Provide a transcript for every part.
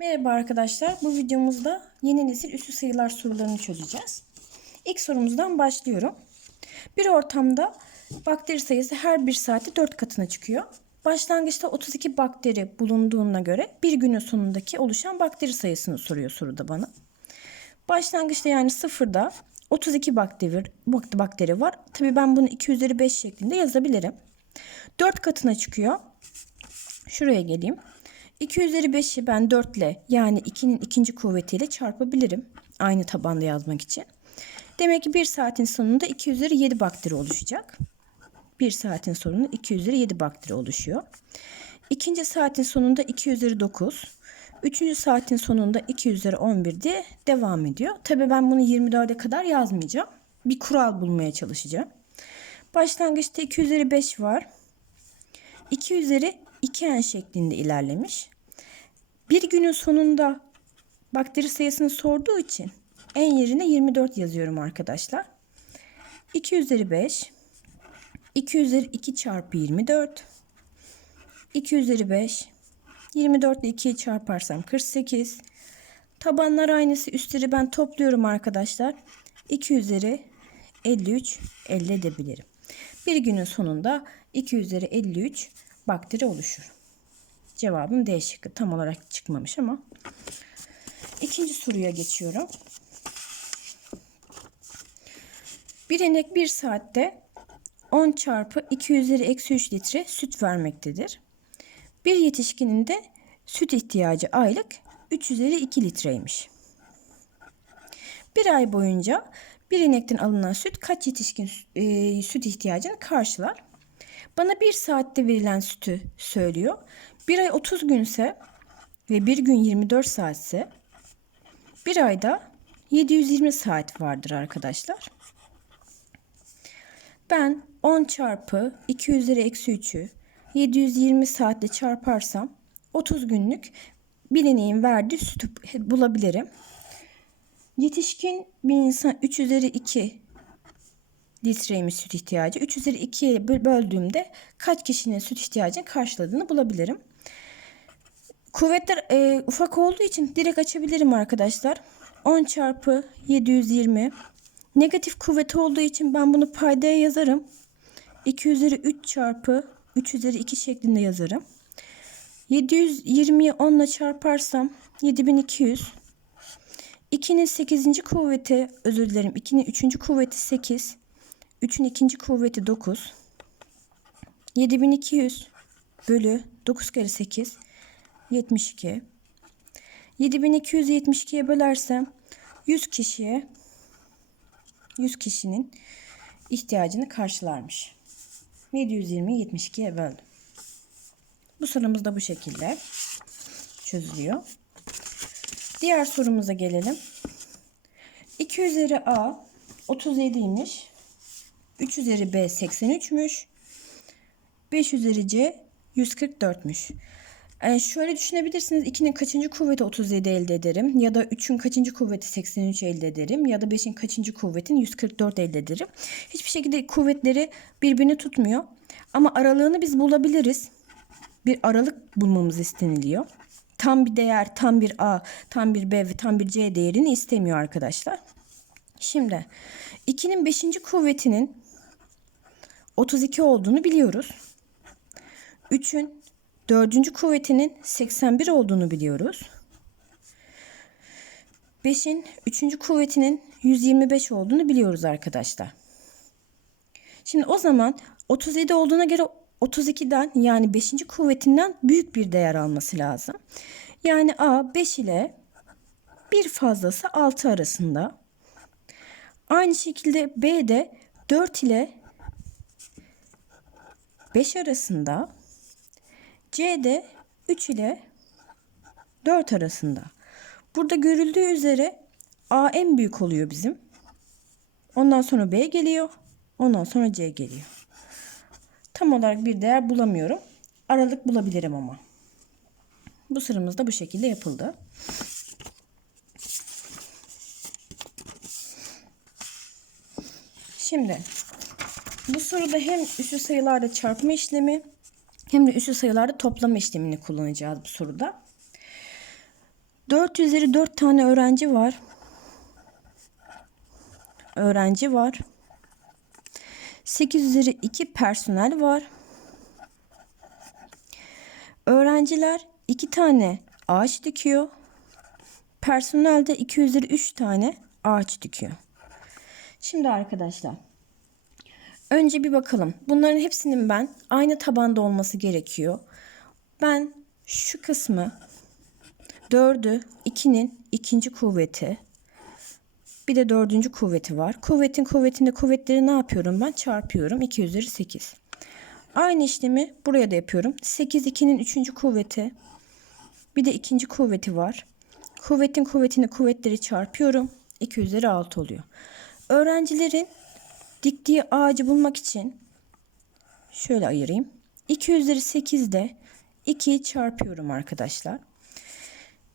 Merhaba arkadaşlar. Bu videomuzda yeni nesil üslü sayılar sorularını çözeceğiz. İlk sorumuzdan başlıyorum. Bir ortamda bakteri sayısı her bir saatte 4 katına çıkıyor. Başlangıçta 32 bakteri bulunduğuna göre bir günün sonundaki oluşan bakteri sayısını soruyor soruda bana. Başlangıçta yani sıfırda 32 bakteri, bak- bakteri var. Tabii ben bunu 2 üzeri 5 şeklinde yazabilirim. 4 katına çıkıyor. Şuraya geleyim. 2 üzeri 5'i ben 4 ile yani 2'nin ikinci kuvvetiyle çarpabilirim. Aynı tabanda yazmak için. Demek ki 1 saatin sonunda 2 üzeri 7 bakteri oluşacak. 1 saatin sonunda 2 üzeri 7 bakteri oluşuyor. İkinci saatin sonunda 2 üzeri 9. Üçüncü saatin sonunda 2 üzeri 11 diye devam ediyor. Tabii ben bunu 24'e kadar yazmayacağım. Bir kural bulmaya çalışacağım. Başlangıçta 2 üzeri 5 var. 2 üzeri 2n şeklinde ilerlemiş. Bir günün sonunda bakteri sayısını sorduğu için en yerine 24 yazıyorum arkadaşlar. 2 üzeri 5 2 üzeri 2 çarpı 24 2 üzeri 5 24 ile 2'yi çarparsam 48 tabanlar aynısı üstleri ben topluyorum arkadaşlar 2 üzeri 53 elde edebilirim. Bir günün sonunda 2 üzeri 53 bakteri oluşur. Cevabım D şıkkı. Tam olarak çıkmamış ama. İkinci soruya geçiyorum. Bir inek bir saatte 10 çarpı 2 üzeri eksi 3 litre süt vermektedir. Bir yetişkinin de süt ihtiyacı aylık 3 üzeri 2 litreymiş. Bir ay boyunca bir inekten alınan süt kaç yetişkin e, süt ihtiyacını karşılar? Bana bir saatte verilen sütü söylüyor. Bir ay 30 günse ve bir gün 24 saatse bir ayda 720 saat vardır arkadaşlar. Ben 10 çarpı 2 üzeri eksi 3'ü 720 saatle çarparsam 30 günlük bir ineğin verdiği sütü bulabilirim. Yetişkin bir insan 3 üzeri 2 litreymiş süt ihtiyacı. 3 üzeri 2'ye böldüğümde kaç kişinin süt ihtiyacını karşıladığını bulabilirim. Kuvvetler e, ufak olduğu için direkt açabilirim arkadaşlar. 10 çarpı 720. Negatif kuvveti olduğu için ben bunu paydaya yazarım. 2 üzeri 3 çarpı 3 üzeri 2 şeklinde yazarım. 720'yi 10 ile çarparsam 7200. 2'nin 8. kuvveti özür dilerim 2'nin 3. kuvveti 8. 3'ün ikinci kuvveti 9. 7200 bölü 9 kere 8 72. 7272'ye bölersem 100 kişiye 100 kişinin ihtiyacını karşılarmış. 720'yi 72'ye böldüm. Bu sorumuz da bu şekilde çözülüyor. Diğer sorumuza gelelim. 2 üzeri A 37'ymiş. 3 üzeri B 83'müş. 5 üzeri C 144'müş. Yani şöyle düşünebilirsiniz. 2'nin kaçıncı kuvveti 37 elde ederim? Ya da 3'ün kaçıncı kuvveti 83 elde ederim? Ya da 5'in kaçıncı kuvvetini 144 elde ederim? Hiçbir şekilde kuvvetleri birbirini tutmuyor. Ama aralığını biz bulabiliriz. Bir aralık bulmamız isteniliyor. Tam bir değer, tam bir A, tam bir B ve tam bir C değerini istemiyor arkadaşlar. Şimdi 2'nin 5. kuvvetinin 32 olduğunu biliyoruz. 3'ün 4. kuvvetinin 81 olduğunu biliyoruz. 5'in 3. kuvvetinin 125 olduğunu biliyoruz arkadaşlar. Şimdi o zaman 37 olduğuna göre 32'den yani 5. kuvvetinden büyük bir değer alması lazım. Yani A 5 ile bir fazlası 6 arasında. Aynı şekilde B de 4 ile 5 arasında. C de 3 ile 4 arasında. Burada görüldüğü üzere A en büyük oluyor bizim. Ondan sonra B geliyor. Ondan sonra C geliyor. Tam olarak bir değer bulamıyorum. Aralık bulabilirim ama. Bu sıramız da bu şekilde yapıldı. Şimdi bu soruda hem üslü sayılarda çarpma işlemi hem de üslü sayılarda toplama işlemini kullanacağız bu soruda. 4 üzeri 4 tane öğrenci var. Öğrenci var. 8 üzeri 2 personel var. Öğrenciler 2 tane ağaç dikiyor. Personel de 2 üzeri 3 tane ağaç dikiyor. Şimdi arkadaşlar önce bir bakalım. Bunların hepsinin ben aynı tabanda olması gerekiyor. Ben şu kısmı 4'ü 2'nin ikinci kuvveti bir de dördüncü kuvveti var. Kuvvetin kuvvetinde kuvvetleri ne yapıyorum ben? Çarpıyorum. 2 üzeri 8. Aynı işlemi buraya da yapıyorum. 8 2'nin üçüncü kuvveti. Bir de ikinci kuvveti var. Kuvvetin kuvvetini kuvvetleri çarpıyorum. 2 üzeri 6 oluyor. Öğrencilerin diktiği ağacı bulmak için şöyle ayırayım. 2 üzeri 8'de 2'yi çarpıyorum arkadaşlar.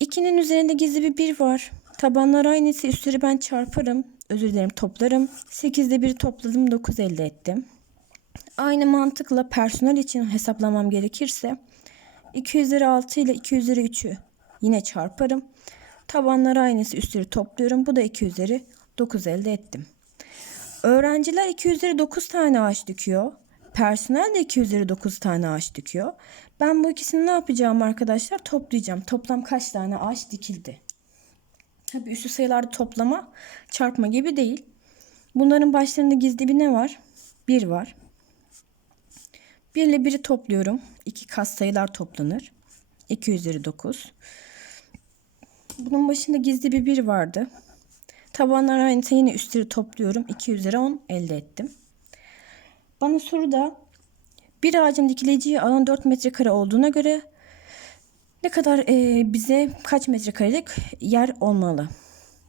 2'nin üzerinde gizli bir 1 var. Tabanlar aynısı üstleri ben çarparım. Özür dilerim toplarım. 8'de 1 topladım 9 elde ettim. Aynı mantıkla personel için hesaplamam gerekirse 2 üzeri 6 ile 2 üzeri 3'ü yine çarparım. Tabanlar aynısı üstleri topluyorum. Bu da 2 üzeri 9 elde ettim. Öğrenciler 2 üzeri 9 tane ağaç dikiyor. Personel de 2 üzeri 9 tane ağaç dikiyor. Ben bu ikisini ne yapacağım arkadaşlar? Toplayacağım. Toplam kaç tane ağaç dikildi? Tabi üstü sayılarda toplama, çarpma gibi değil. Bunların başlarında gizli bir ne var? 1 var. 1 ile 1'i topluyorum. 2 kas sayılar toplanır. 2 üzeri 9. Bunun başında gizli bir 1 vardı. Tabanlar aynısı yine üstleri topluyorum. 2 üzeri 10 elde ettim. Bana soruda bir ağacın dikileceği alan 4 metrekare olduğuna göre ne kadar e, bize kaç metrekarelik yer olmalı?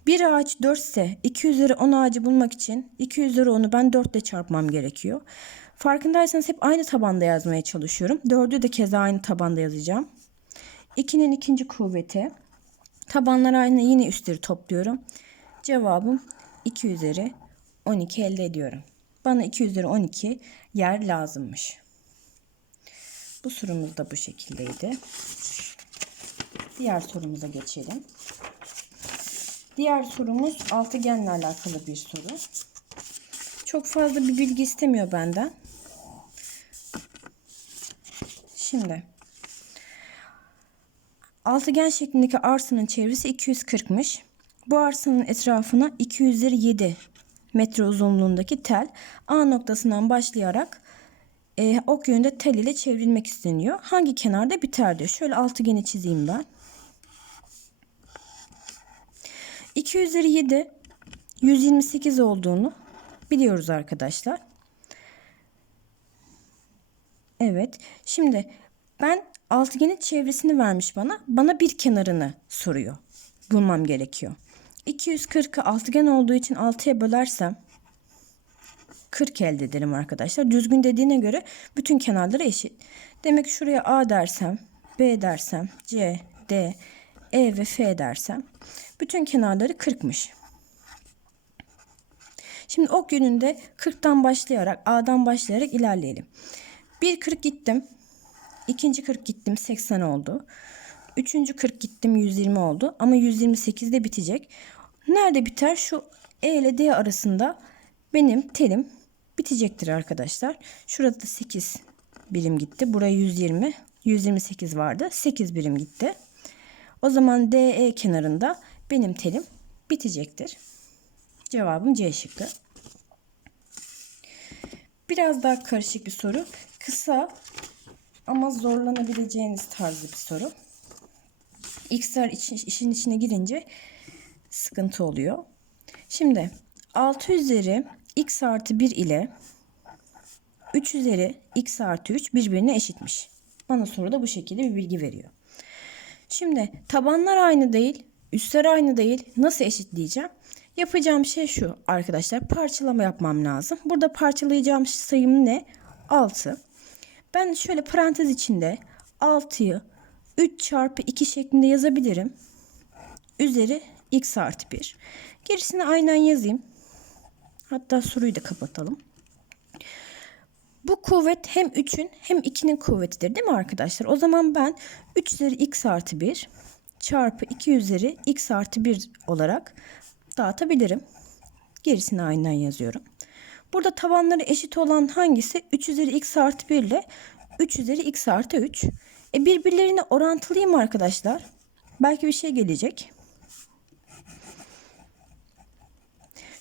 Bir ağaç 4 ise 2 üzeri 10 ağacı bulmak için 2 üzeri 10'u ben 4 ile çarpmam gerekiyor. Farkındaysanız hep aynı tabanda yazmaya çalışıyorum. 4'ü de keza aynı tabanda yazacağım. 2'nin ikinci kuvveti. Tabanlar aynı yine üstleri topluyorum. Cevabım 2 üzeri 12 elde ediyorum. Bana 2 üzeri 12 yer lazımmış. Bu sorumuz da bu şekildeydi. Diğer sorumuza geçelim. Diğer sorumuz altıgenle alakalı bir soru. Çok fazla bir bilgi istemiyor benden. Şimdi altıgen şeklindeki arsanın çevresi 240'mış. Bu arsanın etrafına 2 üzeri 7 metre uzunluğundaki tel A noktasından başlayarak e, ok yönünde tel ile çevrilmek isteniyor. Hangi kenarda biter diyor. Şöyle altıgeni çizeyim ben. 2 üzeri 7 128 olduğunu biliyoruz arkadaşlar. Evet. Şimdi ben altıgenin çevresini vermiş bana. Bana bir kenarını soruyor. Bulmam gerekiyor. 240'ı altıgen olduğu için 6'ya bölersem 40 elde ederim arkadaşlar. Düzgün dediğine göre bütün kenarları eşit. Demek şuraya A dersem, B dersem, C, D, E ve F dersem bütün kenarları 40'mış. Şimdi ok yönünde 40'tan başlayarak A'dan başlayarak ilerleyelim. Bir 40 gittim. ikinci 40 gittim 80 oldu. Üçüncü 40 gittim 120 oldu. Ama 128'de bitecek. Nerede biter? Şu E ile D arasında benim telim bitecektir arkadaşlar. Şurada da 8 birim gitti. Buraya 120. 128 vardı. 8 birim gitti. O zaman DE kenarında benim telim bitecektir. Cevabım C şıkkı. Biraz daha karışık bir soru. Kısa ama zorlanabileceğiniz tarzı bir soru. X'ler işin içine girince sıkıntı oluyor. Şimdi 6 üzeri x artı 1 ile 3 üzeri x artı 3 birbirine eşitmiş. Bana soruda bu şekilde bir bilgi veriyor. Şimdi tabanlar aynı değil, üstler aynı değil. Nasıl eşitleyeceğim? Yapacağım şey şu arkadaşlar. Parçalama yapmam lazım. Burada parçalayacağım sayım ne? 6. Ben şöyle parantez içinde 6'yı 3 çarpı 2 şeklinde yazabilirim. Üzeri x artı 1. Gerisini aynen yazayım. Hatta soruyu da kapatalım. Bu kuvvet hem 3'ün hem 2'nin kuvvetidir değil mi arkadaşlar? O zaman ben 3 üzeri x artı 1 çarpı 2 üzeri x artı 1 olarak dağıtabilirim. Gerisini aynen yazıyorum. Burada tabanları eşit olan hangisi? 3 üzeri x artı 1 ile 3 üzeri x artı 3. E birbirlerine orantılıyım arkadaşlar. Belki bir şey gelecek.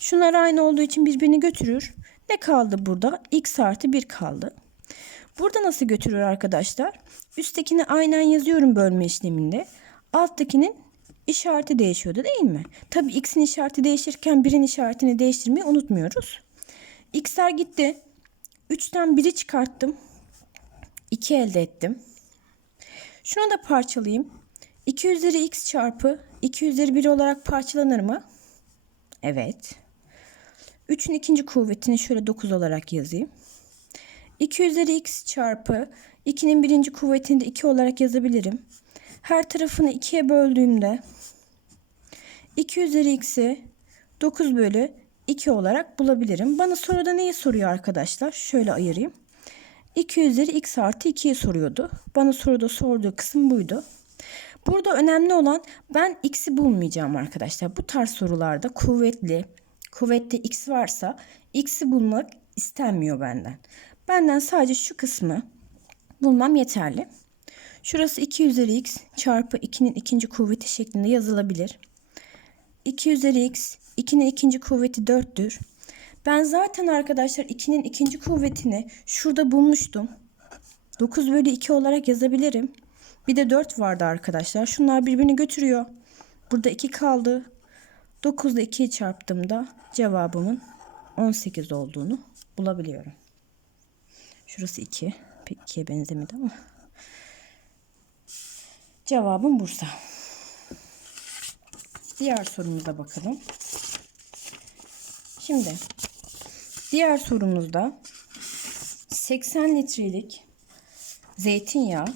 Şunlar aynı olduğu için birbirini götürür. Ne kaldı burada? x artı 1 kaldı. Burada nasıl götürür arkadaşlar? Üsttekini aynen yazıyorum bölme işleminde. Alttakinin işareti değişiyordu değil mi? Tabi x'in işareti değişirken birin işaretini değiştirmeyi unutmuyoruz. x'ler gitti. 3'ten 1'i çıkarttım. 2 elde ettim. Şunu da parçalayayım. 2 üzeri x çarpı 2 üzeri 1 olarak parçalanır mı? Evet. 3'ün ikinci kuvvetini şöyle 9 olarak yazayım. 2 üzeri x çarpı 2'nin birinci kuvvetini de 2 olarak yazabilirim. Her tarafını 2'ye böldüğümde 2 üzeri x'i 9 bölü 2 olarak bulabilirim. Bana soruda neyi soruyor arkadaşlar? Şöyle ayırayım. 2 üzeri x artı 2'yi soruyordu. Bana soruda sorduğu kısım buydu. Burada önemli olan ben x'i bulmayacağım arkadaşlar. Bu tarz sorularda kuvvetli, kuvvetli x varsa x'i bulmak istenmiyor benden. Benden sadece şu kısmı bulmam yeterli. Şurası 2 üzeri x çarpı 2'nin ikinci kuvveti şeklinde yazılabilir. 2 üzeri x 2'nin ikinci kuvveti 4'tür. Ben zaten arkadaşlar 2'nin ikinci kuvvetini şurada bulmuştum. 9 bölü 2 olarak yazabilirim. Bir de 4 vardı arkadaşlar. Şunlar birbirini götürüyor. Burada 2 kaldı. 9 ile 2'yi çarptığımda cevabımın 18 olduğunu bulabiliyorum. Şurası 2. Pek 2'ye benzemedi ama. Cevabım Bursa. Diğer sorumuza bakalım. Şimdi diğer sorumuzda 80 litrelik zeytinyağı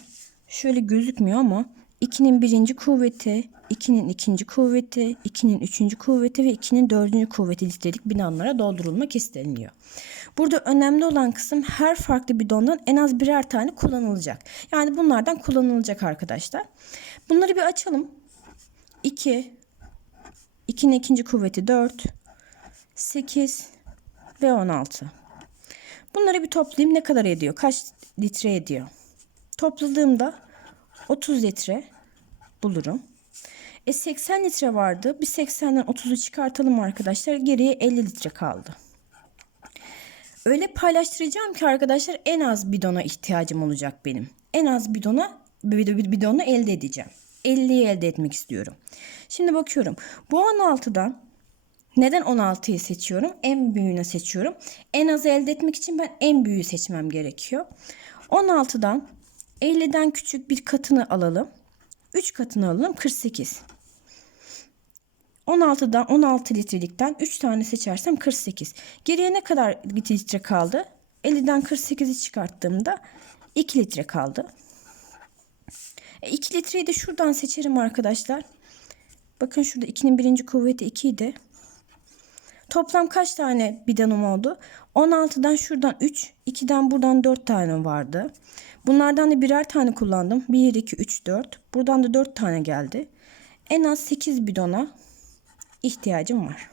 şöyle gözükmüyor ama 2'nin birinci kuvveti, 2'nin ikinci kuvveti, 2'nin üçüncü kuvveti ve 2'nin dördüncü kuvveti litrelik bidonlara doldurulmak isteniliyor. Burada önemli olan kısım her farklı bidondan en az birer tane kullanılacak. Yani bunlardan kullanılacak arkadaşlar. Bunları bir açalım. 2, 2'nin ikinci kuvveti 4, 8 ve 16. Bunları bir toplayayım ne kadar ediyor? Kaç litre ediyor? Topladığımda 30 litre bulurum. E 80 litre vardı. Bir 80'den 30'u çıkartalım arkadaşlar. Geriye 50 litre kaldı. Öyle paylaştıracağım ki arkadaşlar en az bidona ihtiyacım olacak benim. En az bidona bidonu elde edeceğim. 50'yi elde etmek istiyorum. Şimdi bakıyorum. Bu 16'dan neden 16'yı seçiyorum? En büyüğünü seçiyorum. En az elde etmek için ben en büyüğü seçmem gerekiyor. 16'dan 50'den küçük bir katını alalım. 3 katını alalım 48. 16'dan 16 litrelikten 3 tane seçersem 48. Geriye ne kadar litre kaldı? 50'den 48'i çıkarttığımda 2 litre kaldı. E 2 litreyi de şuradan seçerim arkadaşlar. Bakın şurada 2'nin birinci kuvveti 2 idi. Toplam kaç tane bidonum oldu? 16'dan şuradan 3, 2'den buradan 4 tane vardı. Bunlardan da birer tane kullandım. 1, 2, 3, 4. Buradan da 4 tane geldi. En az 8 bidona ihtiyacım var.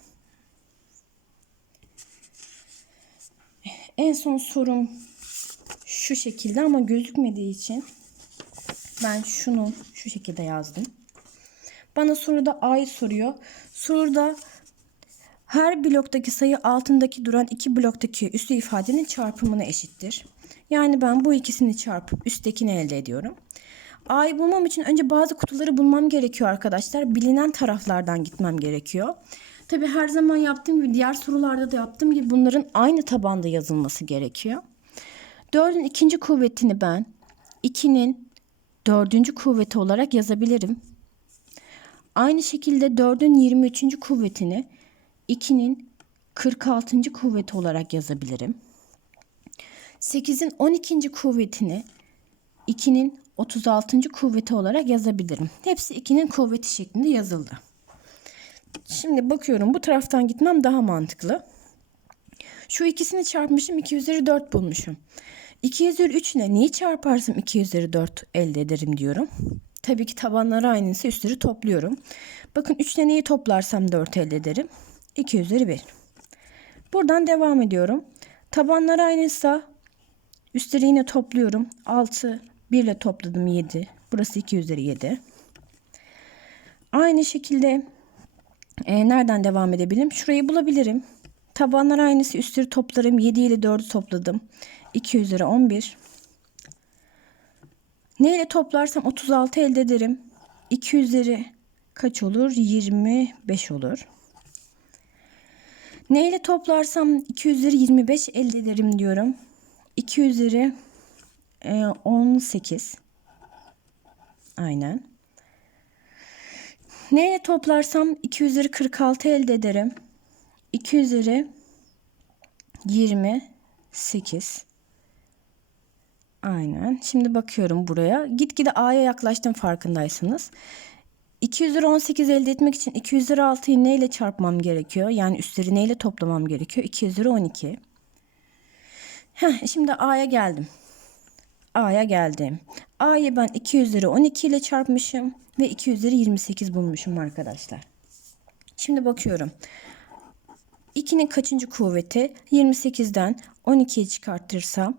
En son sorum şu şekilde ama gözükmediği için ben şunu şu şekilde yazdım. Bana soruda A'yı soruyor. Soruda her bloktaki sayı altındaki duran iki bloktaki üstü ifadenin çarpımına eşittir. Yani ben bu ikisini çarpıp üsttekini elde ediyorum. A'yı bulmam için önce bazı kutuları bulmam gerekiyor arkadaşlar. Bilinen taraflardan gitmem gerekiyor. Tabi her zaman yaptığım gibi diğer sorularda da yaptığım gibi bunların aynı tabanda yazılması gerekiyor. 4'ün ikinci kuvvetini ben 2'nin dördüncü kuvveti olarak yazabilirim. Aynı şekilde 4'ün 23. kuvvetini 2'nin 46. kuvveti olarak yazabilirim. 8'in 12. kuvvetini 2'nin 36. kuvveti olarak yazabilirim. Hepsi 2'nin kuvveti şeklinde yazıldı. Şimdi bakıyorum bu taraftan gitmem daha mantıklı. Şu ikisini çarpmışım 2 üzeri 4 bulmuşum. 2 üzeri 3 ne? Neyi çarparsam 2 üzeri 4 elde ederim diyorum. Tabii ki tabanları aynıysa üstleri topluyorum. Bakın 3 neyi toplarsam 4 elde ederim. 2 üzeri 1. Buradan devam ediyorum. Tabanları aynıysa üstleri yine topluyorum. 6 1 ile topladım 7. Burası 2 üzeri 7. Aynı şekilde e, nereden devam edebilirim? Şurayı bulabilirim. Tabanlar aynısı üstleri toplarım. 7 ile 4'ü topladım. 2 üzeri 11. Ne ile toplarsam 36 elde ederim. 2 üzeri kaç olur? 25 olur. Ne ile toplarsam 2 üzeri 25 elde ederim diyorum. 2 üzeri e, 18. Aynen. Ne ile toplarsam 2 üzeri 46 elde ederim. 2 üzeri 28. Aynen. Şimdi bakıyorum buraya. Gitgide A'ya yaklaştım farkındaysanız. 2 üzeri 18 elde etmek için 2 üzeri 6'yı neyle çarpmam gerekiyor? Yani üstleri neyle toplamam gerekiyor? 2 üzeri 12. Heh, şimdi A'ya geldim. A'ya geldim. A'yı ben 2 üzeri 12 ile çarpmışım ve 2 üzeri 28 bulmuşum arkadaşlar. Şimdi bakıyorum. 2'nin kaçıncı kuvveti? 28'den 12'yi çıkartırsam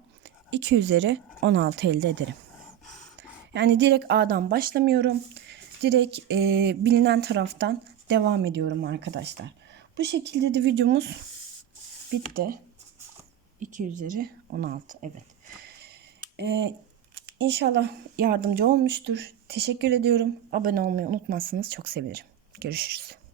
2 üzeri 16 elde ederim. Yani direkt A'dan başlamıyorum. Direkt e, bilinen taraftan devam ediyorum arkadaşlar. Bu şekilde de videomuz bitti. 2 üzeri 16 evet. Ee, inşallah yardımcı olmuştur. Teşekkür ediyorum. Abone olmayı unutmazsanız çok sevinirim. Görüşürüz.